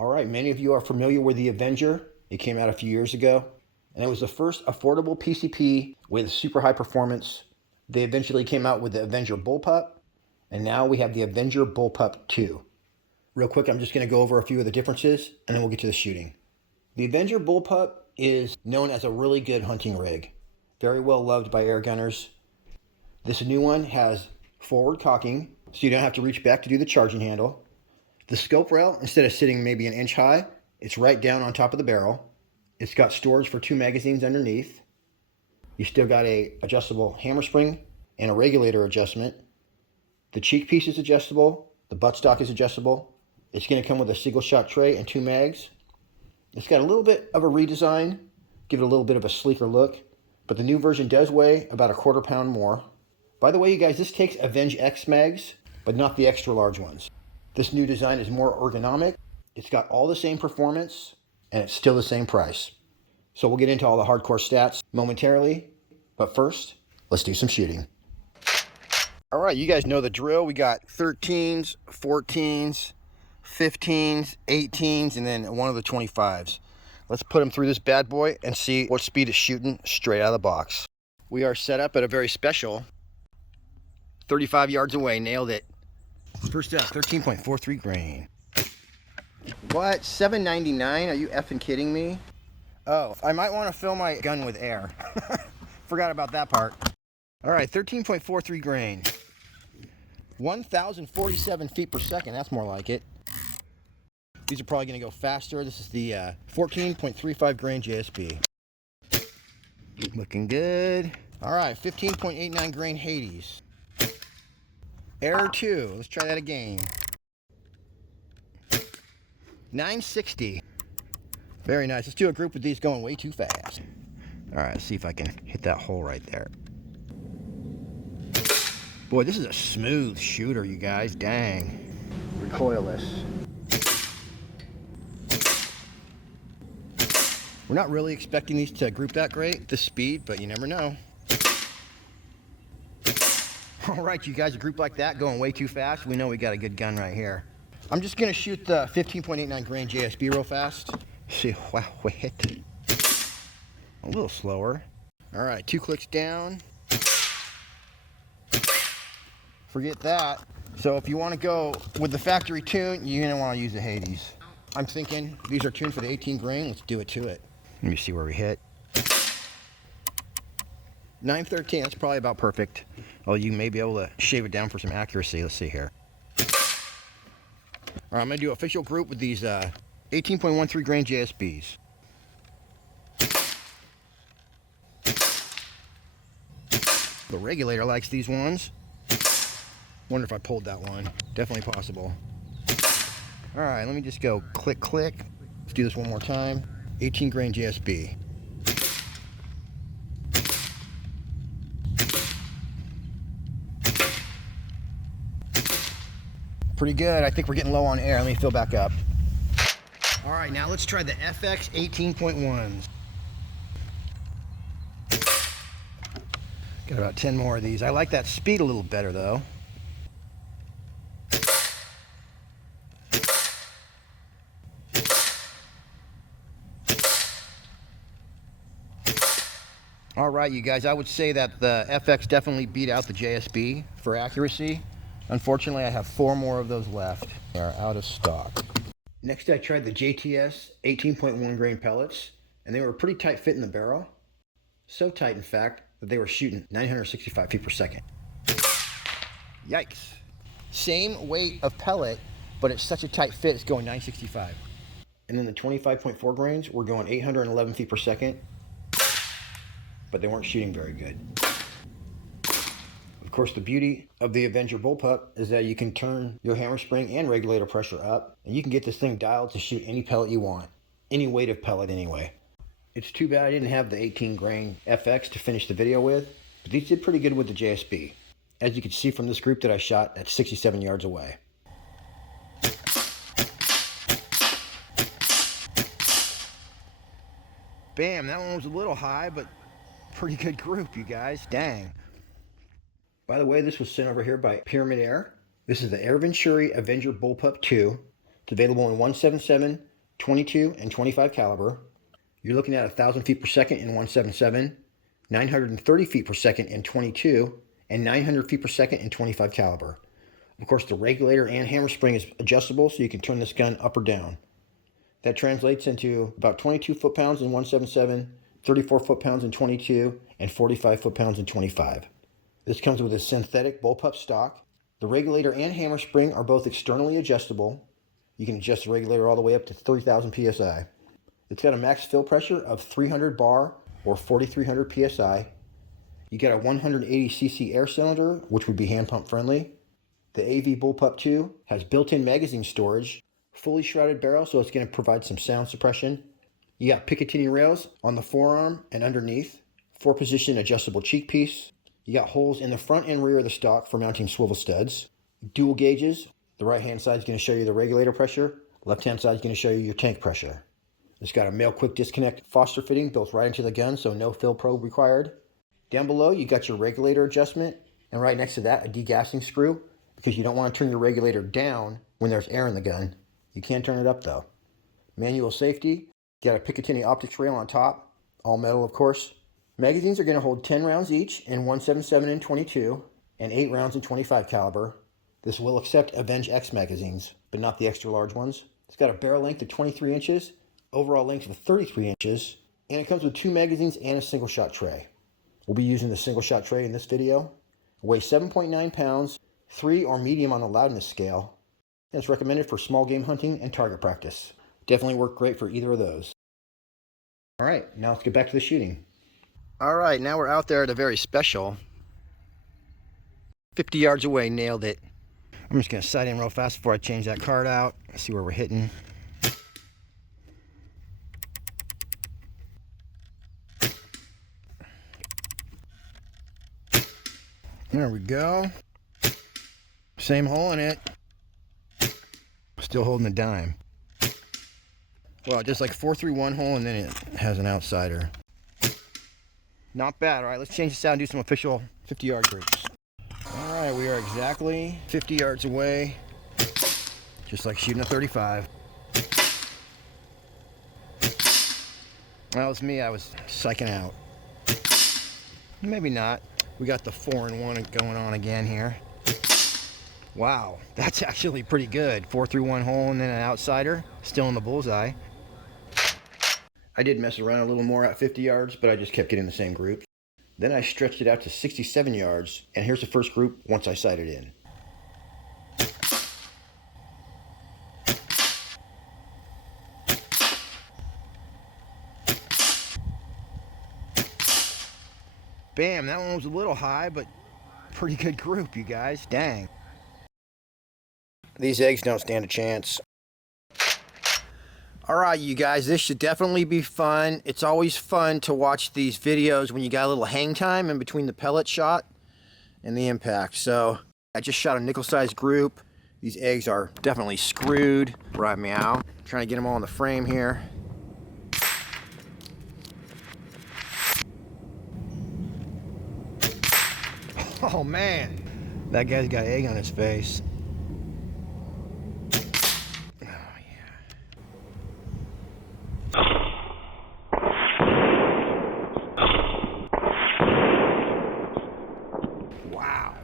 All right, many of you are familiar with the Avenger. It came out a few years ago, and it was the first affordable PCP with super high performance. They eventually came out with the Avenger Bullpup, and now we have the Avenger Bullpup II. Real quick, I'm just going to go over a few of the differences, and then we'll get to the shooting. The Avenger Bullpup is known as a really good hunting rig, very well loved by air gunners. This new one has forward cocking, so you don't have to reach back to do the charging handle. The scope rail, instead of sitting maybe an inch high, it's right down on top of the barrel. It's got storage for 2 magazines underneath. You still got a adjustable hammer spring and a regulator adjustment. The cheek piece is adjustable. The buttstock is adjustable. It's going to come with a single shot tray and 2 mags. It's got a little bit of a redesign, give it a little bit of a sleeker look, but the new version does weigh about a quarter pound more. By the way, you guys, this takes avenger-x mags, but not the extra large ones. This new design is more ergonomic. It's got all the same performance, and it's still the same price. So we'll get into all the hardcore stats momentarily, but first, let's do some shooting. All right, you guys know the drill. We got 13s, 14s, 15s, 18s, and then one of the 25s. Let's put them through this bad boy and see what speed it's shooting straight out of the box. We are set up at a very special 35 yards away. Nailed it. First up, 13.43 grain. What? $7.99? Are you effing kidding me? Oh, I might want to fill my gun with air. Forgot about that part. All right, 13.43 grain. 1,047 feet per second. That's more like it. These are probably going to go faster. This is the 14.35 grain JSB. Looking good. All right, 15.89 grain Hades. Error 2. Let's try that again. 960. Very nice. Let's do a group with these going way too fast. All right, let's see if I can hit that hole right there. Boy, this is a smooth shooter, you guys. Dang. Recoilless. We're not really expecting these to group that great, this speed, but you never know. All right, you guys, a group like that going way too fast, we know we got a good gun right here. I'm just gonna shoot the 15.89 grain JSB real fast. See, wow, we hit it. A little slower. All right, 2 clicks down. Forget that. So if you wanna go with the factory tune, you're gonna wanna use the Hades. I'm thinking these are tuned for the 18 grain, let's do it to it. Let me see where we hit. 913, that's probably about perfect. Oh, you may be able to shave it down for some accuracy. Let's see here. All right, I'm gonna do official group with these 18.13 grain JSBs. The regulator likes these ones. Wonder if I pulled that one. Definitely possible. All right, let me just go click, click. Let's do this one more time. 18 grain JSB. Pretty good. I think we're getting low on air. Let me fill back up. All right, now let's try the FX 18.1s. Got about 10 more of these. I like that speed a little better though. All right, you guys, I would say that the FX definitely beat out the JSB for accuracy. Unfortunately, I have 4 more of those left. They are out of stock. Next, I tried the JTS 18.1 grain pellets, and they were a pretty tight fit in the barrel. So tight, in fact, that they were shooting 965 feet per second. Yikes. Same weight of pellet, but it's such a tight fit, it's going 965. And then the 25.4 grains were going 811 feet per second, but they weren't shooting very good. Of course, the beauty of the Avenger Bullpup is that you can turn your hammer spring and regulator pressure up, and you can get this thing dialed to shoot any pellet you want. Any weight of pellet anyway. It's too bad I didn't have the 18 grain FX to finish the video with, but these did pretty good with the JSB. As you can see from this group that I shot at 67 yards away. Bam, that one was a little high, but pretty good group, you guys. Dang. By the way, this was sent over here by Pyramid Air. This is the Air Venturi Avenger Bullpup II. It's available in 177, 22, and 25 caliber. You're looking at 1,000 feet per second in 177, 930 feet per second in 22, and 900 feet per second in 25 caliber. Of course, the regulator and hammer spring is adjustable, so you can turn this gun up or down. That translates into about 22 foot-pounds in 177, 34 foot-pounds in 22, and 45 foot-pounds in 25. This comes with a synthetic bullpup stock. The regulator and hammer spring are both externally adjustable. You can adjust the regulator all the way up to 3,000 psi. It's got a max fill pressure of 300 bar or 4,300 psi. You got a 180 cc air cylinder, which would be hand pump friendly. The AV Bullpup II has built-in magazine storage, fully shrouded barrel, so it's going to provide some sound suppression. You got Picatinny rails on the forearm and underneath, 4-position adjustable cheek piece. You got holes in the front and rear of the stock for mounting swivel studs. Dual gauges. The right-hand side is going to show you the regulator pressure. Left-hand side is going to show you your tank pressure. It's got a male quick disconnect Foster fitting built right into the gun, so no fill probe required. Down below, you got your regulator adjustment, and right next to that, a degassing screw, because you don't want to turn your regulator down when there's air in the gun. You can turn it up though. Manual safety. You got a Picatinny optics rail on top, all metal of course. Magazines are going to hold 10 rounds each in 177 and 22, and 8 rounds in 25 caliber. This will accept avenger-x magazines, but not the extra large ones. It's got a barrel length of 23 inches, overall length of 33 inches, and it comes with 2 magazines and a single shot tray. We'll be using the single shot tray in this video. It weighs 7.9 pounds, 3 or medium on the loudness scale, and it's recommended for small game hunting and target practice. Definitely work great for either of those. All right, now let's get back to the shooting. All right, now we're out there at a very special 50 yards away, nailed it. I'm just gonna sight in real fast before I change that card out. See where we're hitting. There we go. Same hole in it. Still holding the dime. Well, just like 431 hole, and then it has an outsider. Not bad. All right, let's change this out and do some official 50-yard groups. All right, we are exactly 50 yards away, just like shooting a 35. That was me. I was psyching out. Maybe not. We got the 4-in-1 going on again here. Wow, that's actually pretty good. 4-through-1 hole and then an outsider, still in the bullseye. I did mess around a little more at 50 yards, but I just kept getting the same group. Then I stretched it out to 67 yards, and here's the first group once I sighted in. Bam, that one was a little high, but pretty good group, you guys. Dang. These eggs don't stand a chance. All right, you guys, this should definitely be fun. It's always fun to watch these videos when you got a little hang time in between the pellet shot and the impact. So I just shot a nickel-sized group. These eggs are definitely screwed. Right, meow. Trying to get them all in the frame here. Oh man, that guy's got egg on his face. Wow.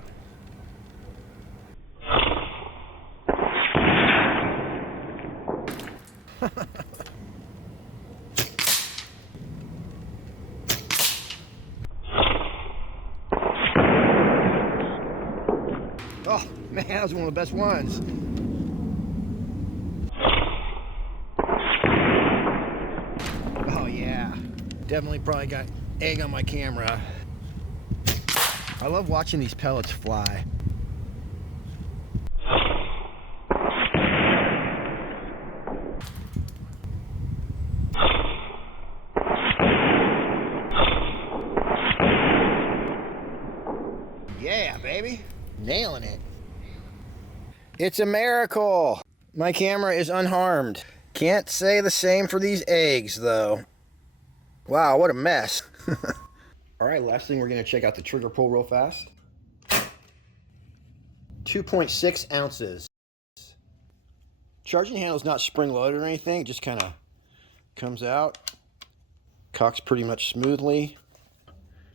Oh man, that was one of the best ones. Oh yeah, definitely probably got egg on my camera. I love watching these pellets fly. Yeah, baby. Nailing it. It's a miracle. My camera is unharmed. Can't say the same for these eggs, though. Wow, what a mess. All right, last thing, we're going to check out the trigger pull real fast. 2.6 ounces. Charging handle is not spring loaded or anything. It just kind of comes out. Cocks pretty much smoothly.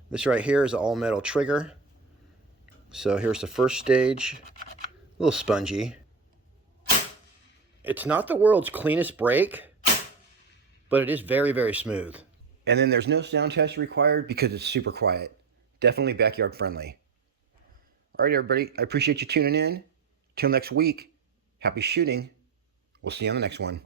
This right here is an all metal trigger. So here's the first stage. A little spongy. It's not the world's cleanest brake, but it is very, very smooth. And then there's no sound test required because it's super quiet. Definitely backyard friendly. All right, everybody. I appreciate you tuning in. Till next week, happy shooting. We'll see you on the next one.